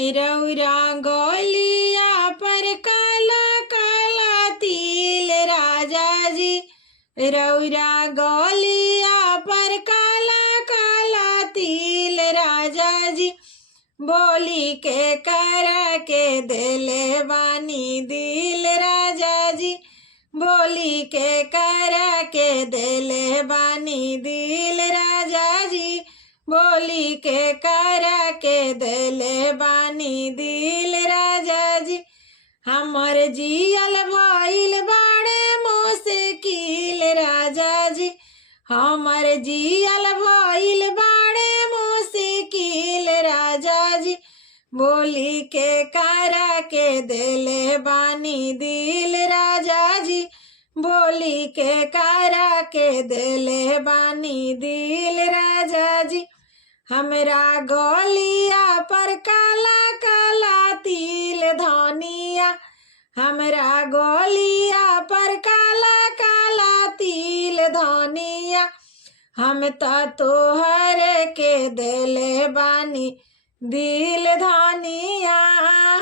रौरा गलिया पर काला काला तिल राजा जी। रौरा गलिया पर काला काला तिल राजा जी। बोली के करा के दिले बानी दिल राजा जी। बोली के करा के दिले बानी दिल राजा जी। बोली के करा के दिले बानी दिल राजा जी। हमर जियल भइल बाड़े मुश्किल राजा जी। हमर जियल भइल बाड़े मुश्किल राजा जी। बोली के करा के दिले बानी दिल राजा जी। बोली के करा के दिले बानी दिल राजा जी। हमरा गलिया पर काला काला तिल धनिया। हमरा गलिया पर काला काला तिल धनिया। हम तोहर के दिले बानी दिल धनिया।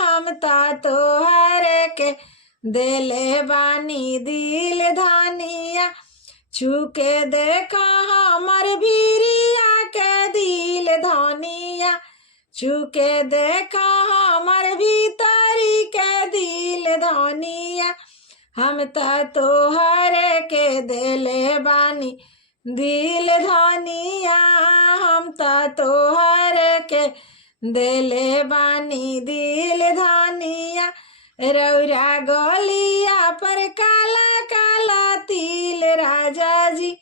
हम तोहर के दिले बानी दिल धनिया। छुके देखा हमर भिरिया के दिल धनिया। छुके देखा हमर भीतरी के दिल धनिया। हम तोहर के दिले बानी दिल धनिया। हम तोहर के दिले बानी दिल धनिया। रौरा गलिया पर काला काला तिल राजा जी।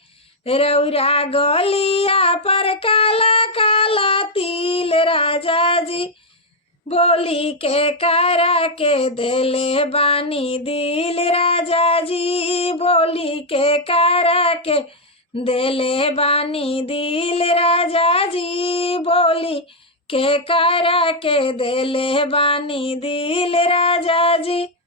रौरा गलिया पर काला काला तिल राजा जी। बोली के करा के दिले बानी दिल राजा जी। बोली के करा के दिले बानी दिल राजा जी। बोली के करा के दिले बानी दिल राजा जी।